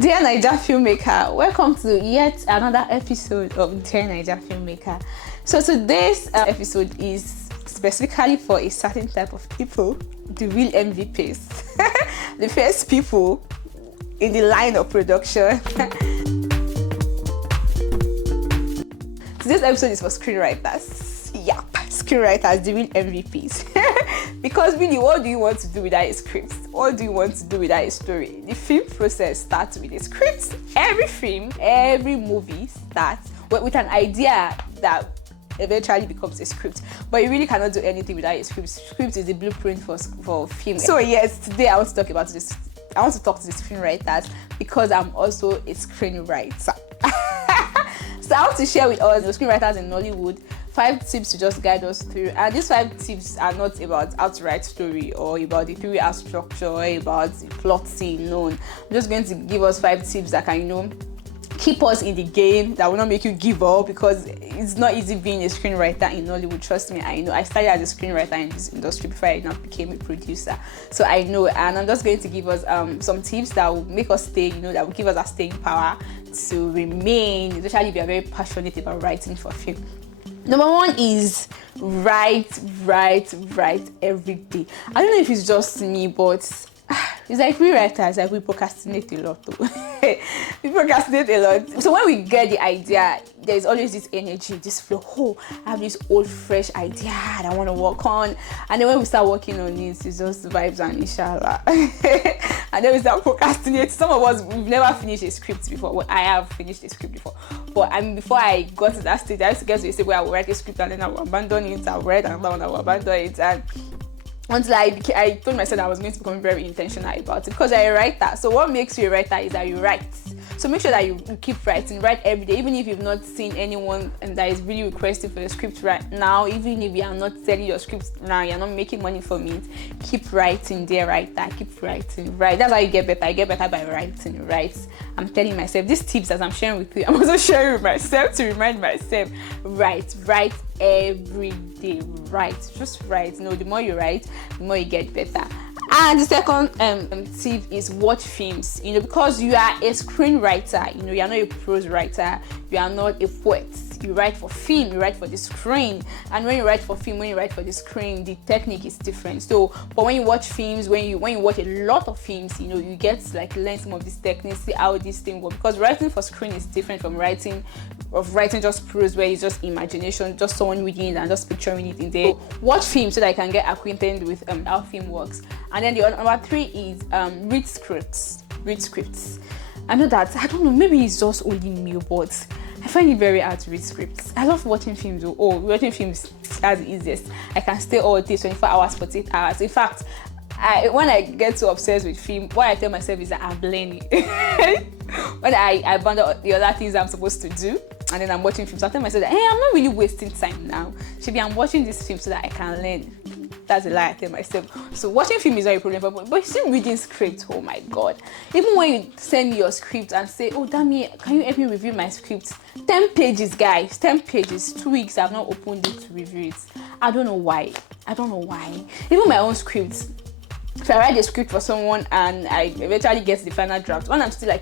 Dear Naija filmmaker, welcome to yet another episode of Dear Naija filmmaker. So today's episode is specifically for a certain type of people, the real MVPs, the first people in the line of production. Today's episode is for screenwriters. Yep, screenwriters, the real MVPs. Because really, what do you want to do without a script? What do you want to do without a story? The film process starts with a script. Every film, every movie starts with an idea that eventually becomes a script. But you really cannot do anything without a script. Script is the blueprint for film. So yes, today I want to talk about this. I want to talk to the screenwriters because I'm also a screenwriter. So I want to share with us, the screenwriters in Nollywood, 5 tips to just guide us through. And these 5 tips are not about how to write story or about the 3-act structure or about the plot scene. No, I'm just going to give us 5 tips that can, keep us in the game, that will not make you give up, because it's not easy being a screenwriter in Nollywood. Trust me, I know. I started as a screenwriter in this industry before I now became a producer. So I know, and I'm just going to give us some tips that will make us stay, that will give us our staying power to remain, especially if you are very passionate about writing for film. Number 1 is write every day. I don't know if it's just me, but it's like we writers, like we procrastinate a lot. We procrastinate a lot. So when we get the idea, there's always this energy, this flow. Oh, I have this old, fresh idea that I want to work on. And then when we start working on it, it's just vibes and inshallah. And then we start procrastinating. Some of us, we've never finished a script before. Well, I have finished a script before. But before I got to that stage, I used to get to a stage where I would write a script and then I would abandon it. I would write another one, I would abandon it. And until I told myself that I was going to become very intentional about it, because I'm a writer. So what makes you a writer is that you write. So make sure that you keep writing, write every day, even if you've not seen anyone that is really requesting for your script right now, even if you are not selling your script now, you're not making money from it, keep writing, dear writer, keep writing, right? That's how you get better. I get better by writing, right? I'm telling myself these tips as I'm sharing with you. I'm also sharing with myself to remind myself, write every day, write, just write. The more you write, the more you get better. And the second tip is watch films. Because you are a screenwriter, you are not a prose writer, you are not a poet. You write for film, you write for the screen. And when you write for film, when you write for the screen, the technique is different. So, but when you watch films, when you watch a lot of films, you get to learn some of these techniques, see how this thing works. Because writing for screen is different from writing just prose, where it's just imagination, just someone reading it and just picturing it in there. Watch films so that I can get acquainted with how film works. And then the number 3 is read scripts. Read scripts. I know that, I don't know, maybe it's just only me, but I find it very hard to read scripts. I love watching films. Watching films, that's the easiest. I can stay all day, 24 hours, 48 hours. In fact, when I get too obsessed with film, what I tell myself is that I'm learning. When I abandon the other things I'm supposed to do, and then I'm watching films, I tell myself that, hey, I'm not really wasting time now. Maybe I'm watching this film so that I can learn. That's a lie I tell myself. So watching film is not a problem, but still reading scripts, oh my god. Even when you send me your script and say, oh Dami, can you help me review my script? 10 pages, guys, 10 pages, 2 weeks I've not opened it to review it. I don't know why. Even my own scripts, if I write a script for someone and I eventually get the final draft, when I'm still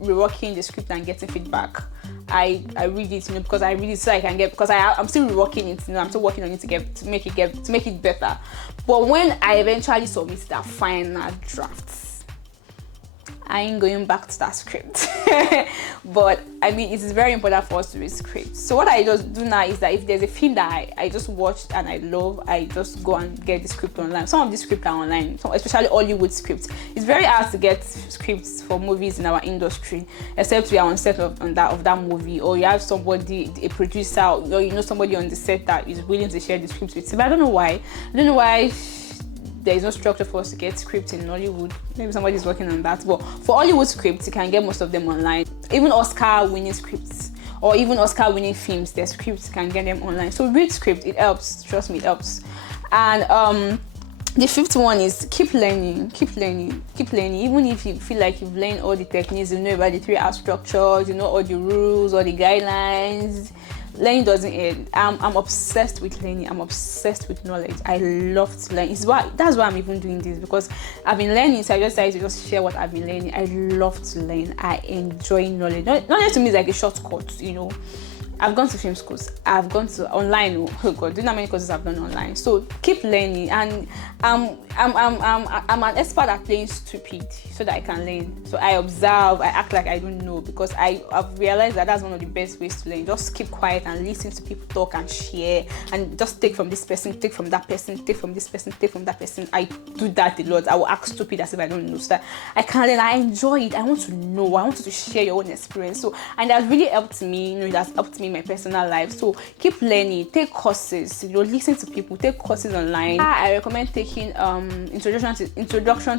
reworking the script and getting feedback, I read it, because I read it so I can get, because I'm still reworking it, I'm still working on it to make it better. But when I eventually submit that final draft, I ain't going back to that script. But it is very important for us to read scripts. So what I just do now is that if there's a film that I just watched and I love, I just go and get the script online. Some of these scripts are online, especially Hollywood scripts. It's very hard to get scripts for movies in our industry, except we are on set of that movie, or you have somebody, a producer, or somebody on the set that is willing to share the scripts with you. But I don't know why. There is no structure for us to get scripts in Nollywood. Maybe somebody's working on that. But for Hollywood scripts, you can get most of them online. Even Oscar-winning scripts, or even Oscar-winning films, their scripts, you can get them online. So read script, it helps. Trust me, it helps. And the 5th one is keep learning. Even if you feel like you've learned all the techniques, you know about the 3-act structures, you know all the rules, all the guidelines, learning doesn't end. I'm obsessed with learning. I'm obsessed with knowledge. I love to learn. That's why I'm even doing this, because I've been learning, so I just decided to just share what I've been learning. I love to learn. I enjoy knowledge. Knowledge to me is like a shortcut, you know. I've gone to film schools. I've gone to online. Oh God, do you know how many courses I've done online? So keep learning, and I'm an expert at playing stupid so that I can learn. So I observe. I act like I don't know, because I've realized that that's one of the best ways to learn. Just keep quiet and listen to people talk and share, and just take from this person, take from that person, take from this person, take from that person. I do that a lot. I will act stupid as if I don't know, so that I can learn. I enjoy it. I want to know. I want you to share your own experience. So, and that's really helped me. You know, that's helped me in my personal life. So keep learning, take courses, you know, listen to people, take courses online. I recommend taking introduction to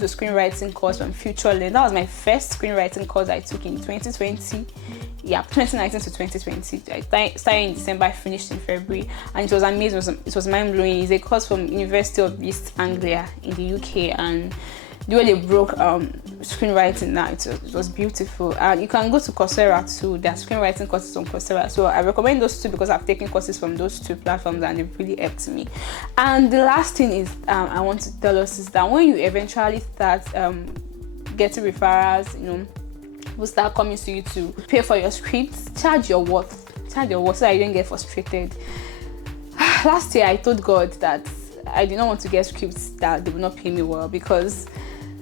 screenwriting course from Future Learn. That was my first screenwriting course I took in 2020. Yeah, 2019 to 2020. I started in December, I finished in February, and it was amazing. It was mind-blowing. It's a course from University of East Anglia in the UK, and the way they broke screenwriting now, it was beautiful. And you can go to Coursera too. There are screenwriting courses on Coursera, so I recommend those two because I've taken courses from those two platforms and they've really helped me. And the last thing is I want to tell us is that when you eventually start getting referrals, you know, will start coming to you to pay for your scripts, charge your worth so that you don't get frustrated. Last year I told God that I did not want to get scripts that they would not pay me well, because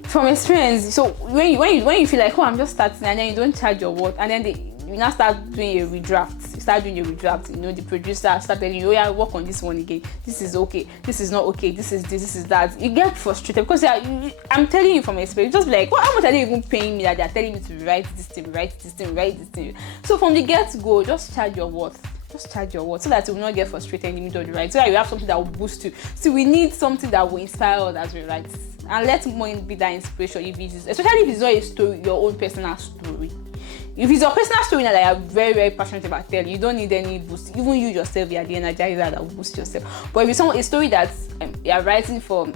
from experience, so when you feel like, oh, I'm just starting, and then you don't charge your worth, and then you now start doing a redraft. You start doing a redraft. You know, the producer start telling you, oh yeah, work on this one again. This is okay. This is not okay. This is this. This is that. You get frustrated because I'm telling you from experience. Just be like, well, how much are they even paying me that they're telling me to write this thing, write this thing, write this thing? So from the get-go, just charge your worth. Just charge your worth so that you will not get frustrated in the middle of the write. So that you have something that will boost you. So we need something that will inspire us as we write. And let mine be that inspiration especially if it's not a story, your own personal story. If it's your personal story that you are very, very passionate about telling, you don't need any boost. Even you yourself, you are the energizer that will boost yourself. But if it's a story that you are writing for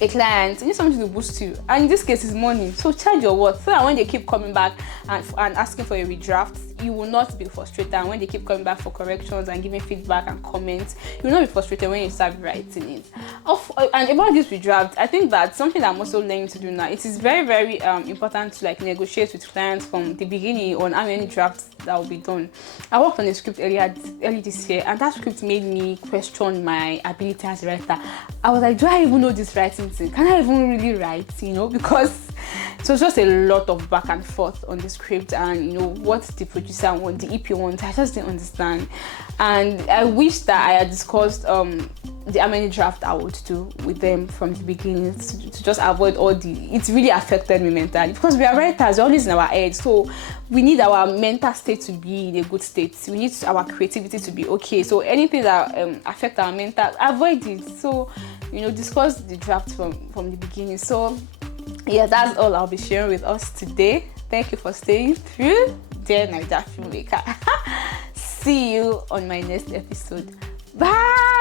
a client, you need something to boost you. And in this case, it's money. So charge your worth so that when they keep coming back and asking for a redraft, you will not be frustrated. And when they keep coming back for corrections and giving feedback and comments, you will not be frustrated when you start writing it. And about this redraft, I think that something that I'm also learning to do now, it is very, very important to like negotiate with clients from the beginning on how many drafts that will be done. I worked on a script early this year, and that script made me question my ability as a writer. I was like, do I even know this writing thing? Can I even really write? You know, because it was just a lot of back and forth on the script, and you know what the producer want, the EP wants. I just didn't understand, and I wish that I had discussed how many draft I would do with them from the beginning to just avoid all it really affected me mentally, because we are writers, we're always in our head, so we need our mental state to be in a good state. We need our creativity to be okay. So anything that affect our mental, avoid it. So you know, discuss the draft from the beginning. So yeah, that's all I'll be sharing with us today. Thank you for staying through. Dear Naija Filmmaker. See you on my next episode. Bye.